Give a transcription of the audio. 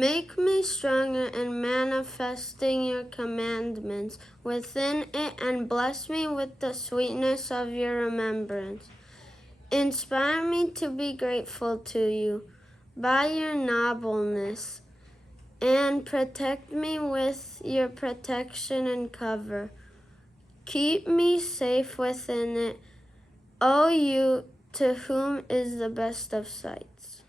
Make me stronger in manifesting your commandments within it, and bless me with the sweetness of your remembrance. Inspire me to be grateful to you by your nobleness, and protect me with your protection and cover. Keep me safe within it, O you to whom is the best of sights.